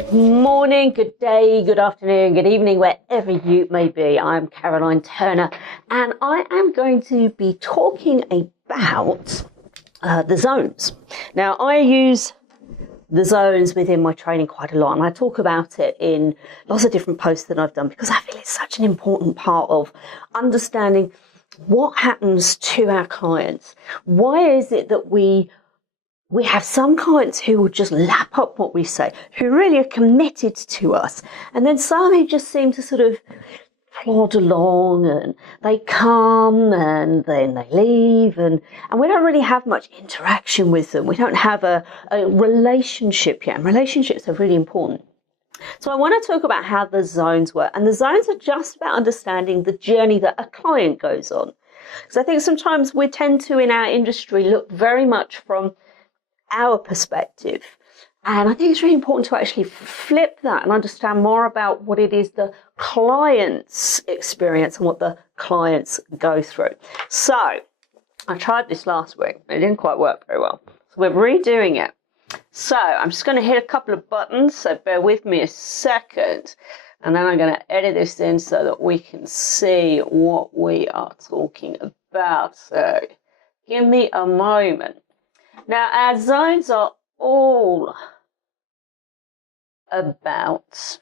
Good morning, good day, good afternoon, good evening, wherever you may be. I'm Caroline Turner, and I am going to be talking about the zones. Now, I use the zones within my training quite a lot, and I talk about it in lots of different posts that I've done because I feel it's such an important part of understanding what happens to our clients. Why is it that we have some clients who will just lap up what we say, who really are committed to us, and then some who just seem to sort of plod along, and they come and then they leave, and we don't really have much interaction with them. We don't have a relationship yet, and relationships are really important. So I want to talk about how the zones work, and the zones are just about understanding the journey that a client goes on. Because I think sometimes we tend to, in our industry, look very much from our perspective. And I think it's really important to actually flip that and understand more about what it is the clients experience and what the clients go through. So I tried this last week. It didn't quite work very well. So we're redoing it. So I'm just going to hit a couple of buttons. So bear with me a second. And then I'm going to edit this in so that we can see what we are talking about. So give me a moment. Now, our zones are all about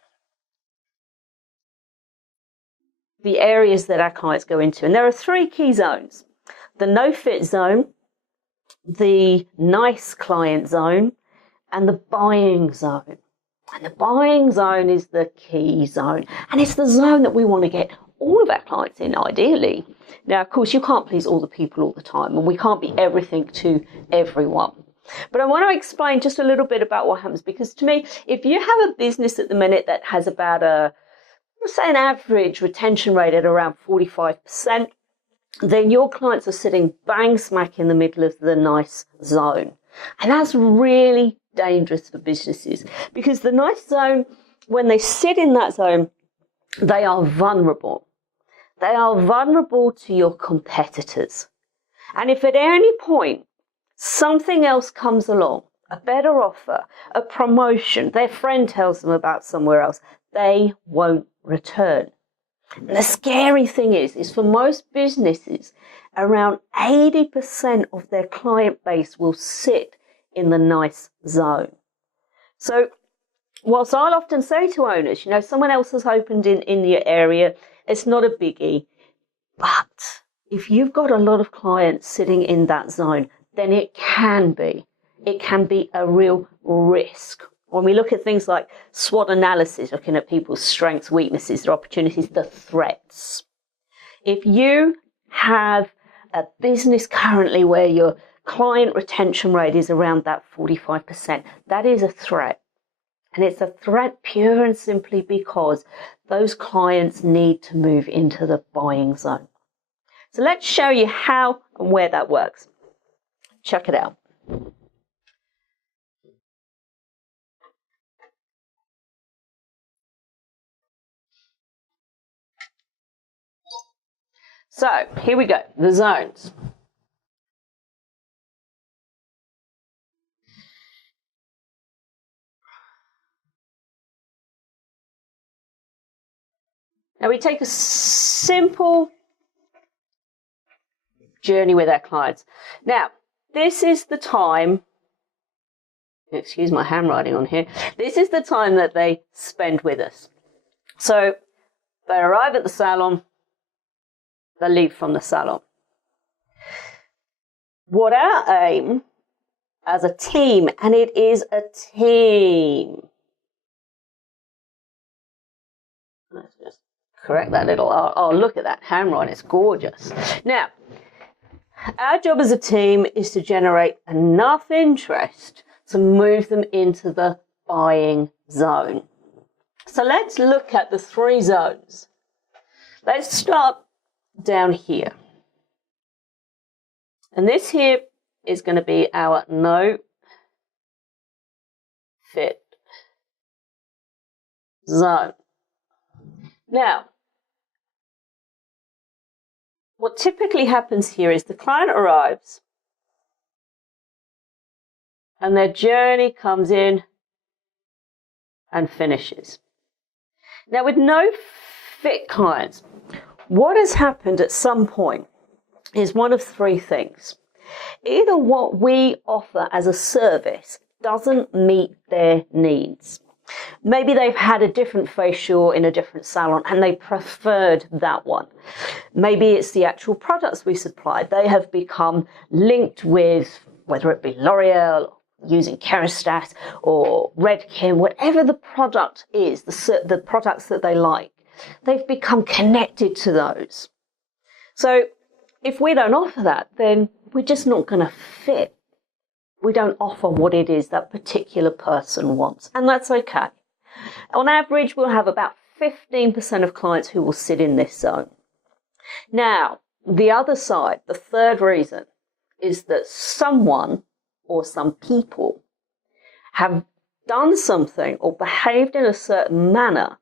the areas that our clients go into. And there are three key zones: the no-fit zone, the nice client zone, and the buying zone. And the buying zone is the key zone. And it's the zone that we want to get all of our clients in, ideally. Now, of course, you can't please all the people all the time, and we can't be everything to everyone. But I want to explain just a little bit about what happens, because to me, if you have a business at the minute that has about let's say an average retention rate at around 45%, then your clients are sitting bang smack in the middle of the nice zone. And that's really dangerous for businesses, because the nice zone, when they sit in that zone, they are vulnerable. They are vulnerable to your competitors. And if at any point something else comes along, a better offer, a promotion, their friend tells them about somewhere else, they won't return. And the scary thing is for most businesses, around 80% of their client base will sit in the nice zone. So whilst I'll often say to owners, someone else has opened in your area, it's not a biggie. But if you've got a lot of clients sitting in that zone, then it can be a real risk. When we look at things like SWOT analysis, looking at people's strengths, weaknesses, their opportunities, the threats. If you have a business currently where your client retention rate is around that 45%, that is a threat. And it's a threat pure and simply because those clients need to move into the buying zone. So let's show you how and where that works. Check it out. So here we go, the zones. Now we take a simple journey with our clients. Now, this is the time, excuse my handwriting on here, this is the time that they spend with us. So they arrive at the salon, they leave from the salon. What our aim as a team, and it is a team. Let's just correct that little, oh look at that handwriting, it's gorgeous. Now, our job as a team is to generate enough interest to move them into the buying zone. So let's look at the three zones. Let's start down here. And this here is going to be our no fit zone. Now, what typically happens here is the client arrives and their journey comes in and finishes. Now, with no fit clients, what has happened at some point is one of three things. Either what we offer as a service doesn't meet their needs. Maybe they've had a different facial in a different salon and they preferred that one. Maybe it's the actual products we supply. They have become linked with, whether it be L'Oreal, using Kerastase or Redken, whatever the product is, the products that they like, they've become connected to those. So if we don't offer that, then we're just not going to fit. We don't offer what it is that particular person wants, and that's okay. On average, we'll have about 15% of clients who will sit in this zone. Now, the other side, the third reason, is that someone or some people have done something or behaved in a certain manner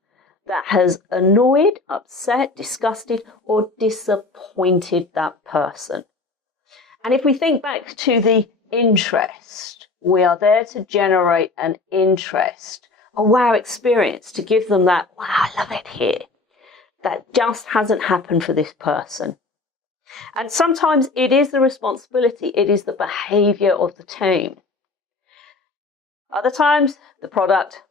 that has annoyed, upset, disgusted, or disappointed that person. And if we think back to the interest, we are there to generate an interest, a wow experience, to give them that, wow, I love it here. That just hasn't happened for this person. And sometimes it is the responsibility, it is the behavior of the team. Other times, the product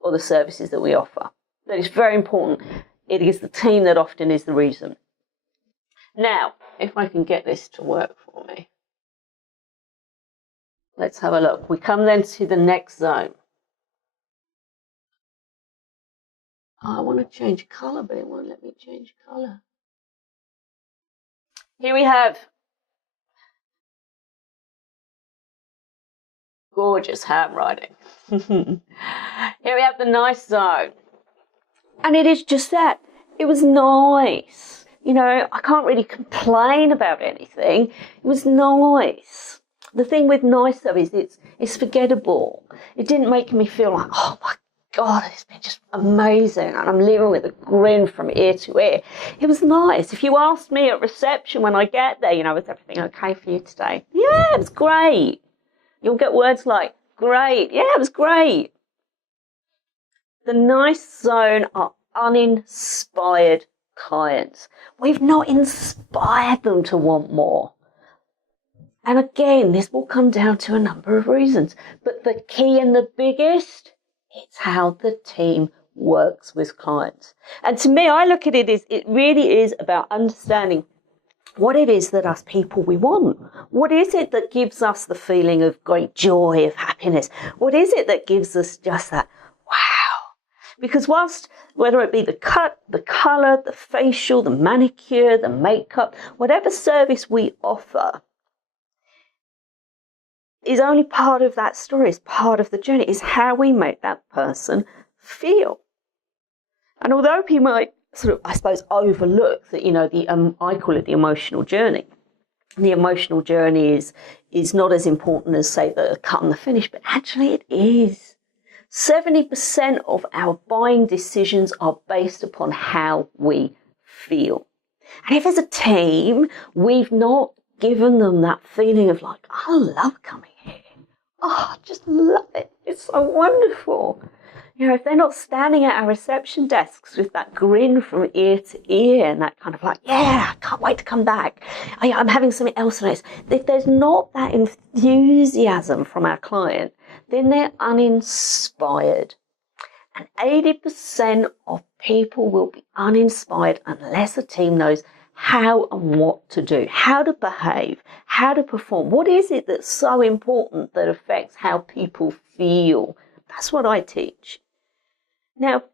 or the services that we offer. That is very important. It is the team that often is the reason. Now, if I can get this to work for me. Let's have a look. We come then to the next zone. Oh, I want to change colour, but it won't let me change colour. Here we have gorgeous handwriting. Here we have the nice zone. And it is just that. It was nice. You know, I can't really complain about anything. It was nice. The thing with nice, though, is it's forgettable. It didn't make me feel like, oh my God, it's been just amazing, and I'm leaving with a grin from ear to ear. It was nice. If you asked me at reception when I get there, you know, is everything okay for you today? Yeah, it was great. You'll get words like, great. Yeah, it was great. The nice zone are uninspired clients. We've not inspired them to want more. And again, this will come down to a number of reasons. But the key and the biggest, it's how the team works with clients. And to me, I look at it as it really is about understanding what it is that us people we want. What is it that gives us the feeling of great joy, of happiness? What is it that gives us just that, wow? Because whilst, whether it be the cut, the colour, the facial, the manicure, the makeup, whatever service we offer, is only part of that story, is part of the journey, is how we make that person feel. And although people might sort of, I suppose, overlook that, you know, I call it the emotional journey. The emotional journey is not as important as, say, the cut and the finish, but actually it is. 70% of our buying decisions are based upon how we feel. And if as a team, we've not given them that feeling of like, I love coming here. Oh, I just love it. It's so wonderful. You know, if they're not standing at our reception desks with that grin from ear to ear and that kind of like, yeah, I can't wait to come back. I'm having something else nice. If there's not that enthusiasm from our client, then they're uninspired. And 80% of people will be uninspired unless a team knows how and what to do, how to behave, how to perform. What is it that's so important that affects how people feel? That's what I teach. Now,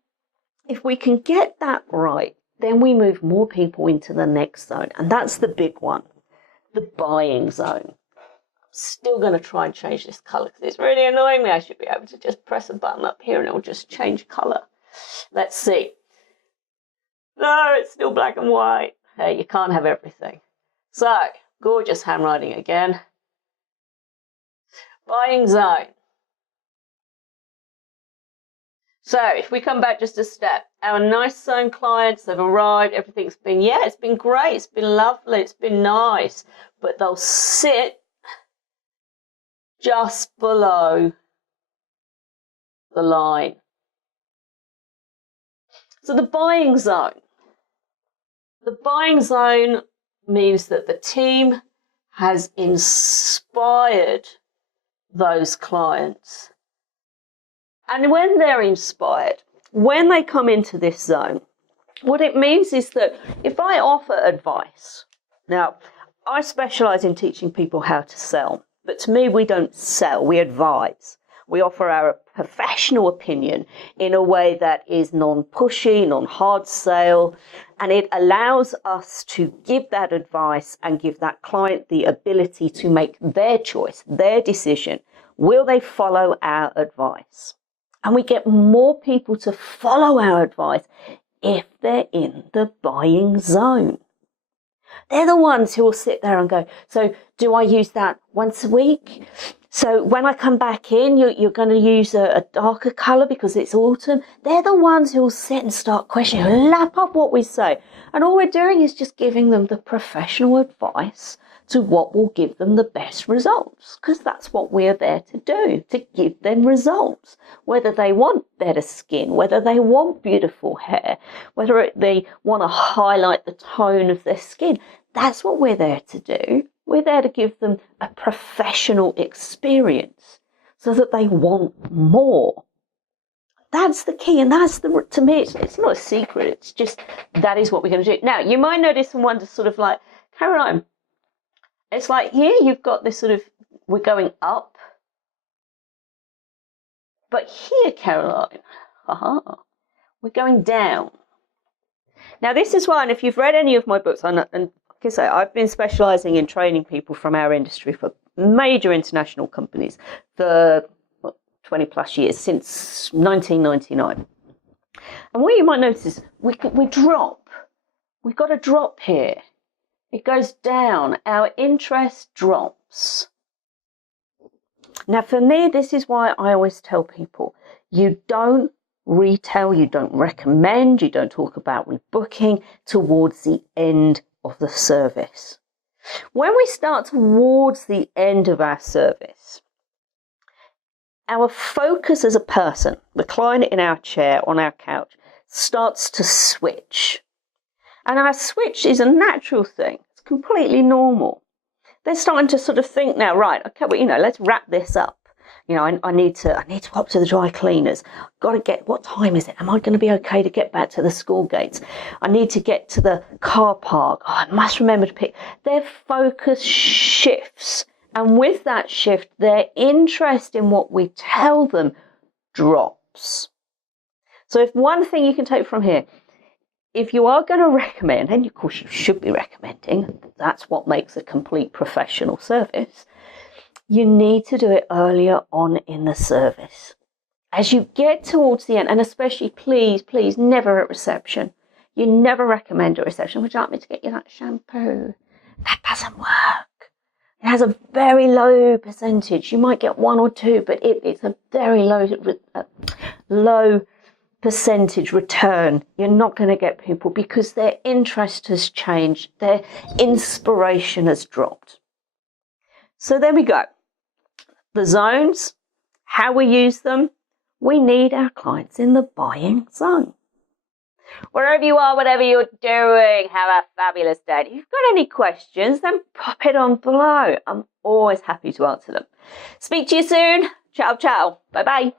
if we can get that right, then we move more people into the next zone. And that's the big one, the buying zone. I'm still going to try and change this colour because it's really annoying me. I should be able to just press a button up here and it will just change colour. Let's see. No, it's still black and white. Hey, you can't have everything. So, gorgeous handwriting again. Buying zone. So, if we come back just a step, our nice zone clients have arrived, everything's been, yeah, it's been great, it's been lovely, it's been nice, but they'll sit just below the line. So the buying zone. The buying zone means that the team has inspired those clients. And when they're inspired, when they come into this zone, what it means is that if I offer advice, now I specialize in teaching people how to sell, but to me, we don't sell, we advise. We offer our professional opinion in a way that is non-pushy, non-hard sale, and it allows us to give that advice and give that client the ability to make their choice, their decision. Will they follow our advice? And we get more people to follow our advice if they're in the buying zone. They're the ones who will sit there and go, so do I use that once a week? So when I come back in, you're going to use a darker colour because it's autumn. They're the ones who will sit and start questioning, lap up what we say. And all we're doing is just giving them the professional advice to what will give them the best results, because that's what we're there to do, to give them results. Whether they want better skin, whether they want beautiful hair, whether they want to highlight the tone of their skin, that's what we're there to do. We're there to give them a professional experience so that they want more. That's the key, and that's to me, it's not a secret. It's just that is what we're going to do. Now, you might notice and wonder, sort of like, Caroline, it's like here you've got this sort of, we're going up, but here, Caroline, we're going down. Now, this is why, and if you've read any of my books, and like I say, I've been specialising in training people from our industry for major international companies for 20 plus years, since 1999. And what you might notice is we drop. We've got a drop here. It goes down. Our interest drops. Now, for me, this is why I always tell people, you don't retail, you don't recommend, you don't talk about rebooking towards the end of the service. When we start towards the end of our service, our focus as a person, the client in our chair, on our couch, starts to switch. And our switch is a natural thing. It's completely normal. They're starting to sort of think now, right, okay, well, let's wrap this up. I need to pop to the dry cleaners. Got to get, what time is it? Am I going to be okay to get back to the school gates? I need to get to the car park. I must remember to pick. Their focus shifts. And with that shift, their interest in what we tell them drops. So if one thing you can take from here, if you are going to recommend, and of course you should be recommending, that's what makes a complete professional service, you need to do it earlier on in the service. As you get towards the end, and especially please, never at reception. You never recommend at reception, would you like me to get you that shampoo? That doesn't work. It has a very low percentage. You might get 1 or 2, but it's a very low percentage return. You're not going to get people because their interest has changed. Their inspiration has dropped. So there we go. The zones, how we use them, we need our clients in the buying zone. Wherever you are, whatever you're doing, have a fabulous day. If you've got any questions, then pop it on below. I'm always happy to answer them. Speak to you soon. Ciao, ciao. Bye-bye.